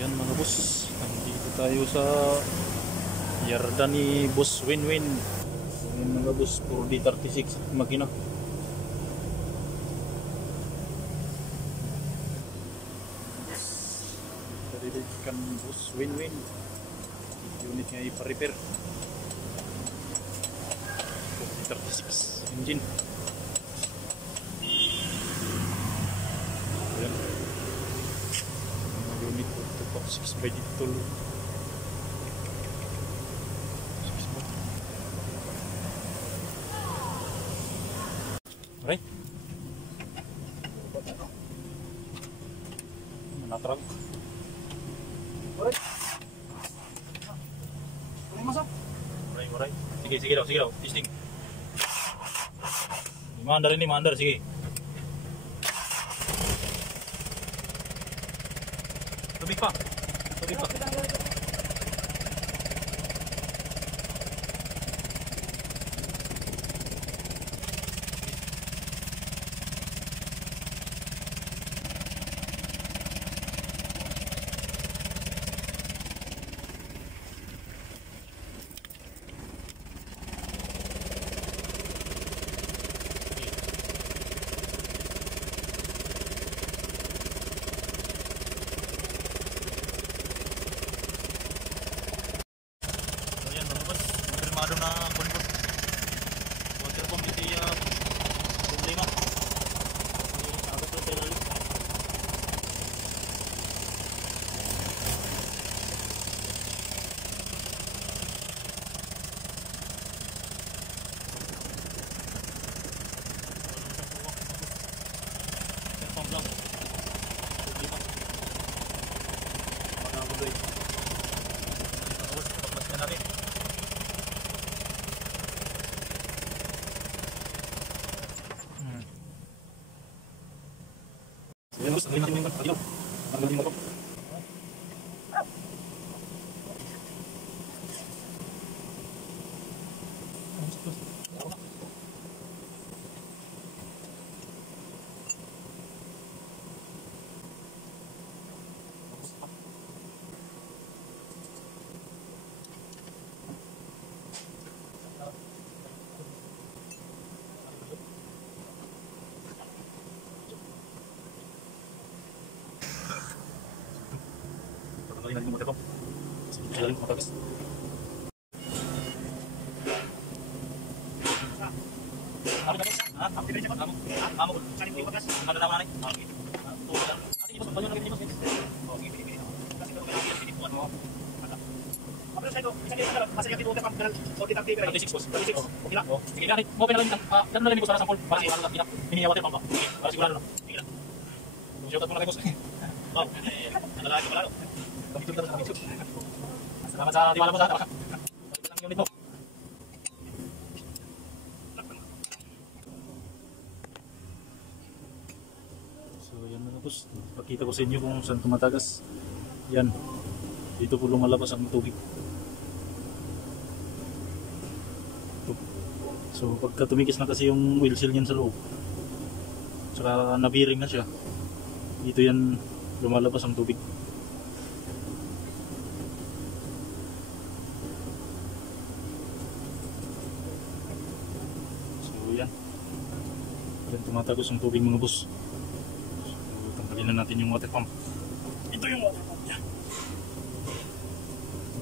Yan mga boss, nandito tayo sa yarda ni Boss Winwin. Yan mga boss, puro D36 makina. Darilig kan Boss Winwin, unit nga ipa-repair. D36 engine. Yan, unit 6 by dito. Right? Manatrak. Alright. Boleh masuk? Alright. Sige daw. Testing. Mandar, sige. Tubig pa. Konfirmado na konbot. Water pump dito yung problema. Agad lang tayo lalim. Water pump lang. Problema. Magagagoy. Tapos, tapos na natin. Yan boss, natin yung pagdilaw. Magaling mo ito. Lagi motor pump. Jalan motor guys. Salamat sa tiwala mo sa atin. Ang unit mo. So yan mga boss, pakita ko sa inyo kung saan tumatagas. Yan, dito po lumalabas ang tubig. So pagka tumikis na kasi yung wheel seal niyan sa loob, tsaka nabiring na siya, dito yan lumalabas ang tubig. Yan, tumatagos ang tubig mga boss. So, tanggalin na natin yung water pump. Ito yung water pump niya.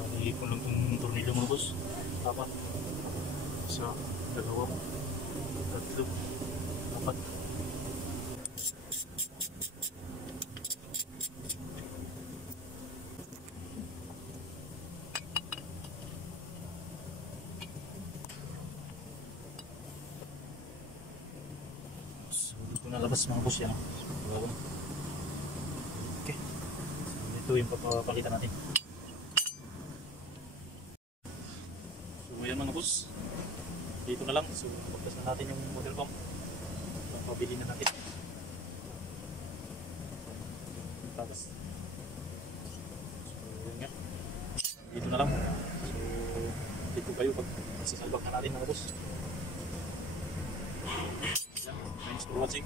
Mali ko lang itong tornilyo mga boss. Apat. Isa, dalawa, tatlo, apat. Nalabas mga boss yan. Okay. Ito yung papakita natin. So yan mga boss. Dito na lang. So pagkas na natin yung model pump. Pabili na natin. Tapos. So yun nga. Dito na lang. So dito kayo pag sasalbak na natin mga boss. Thanks for watching.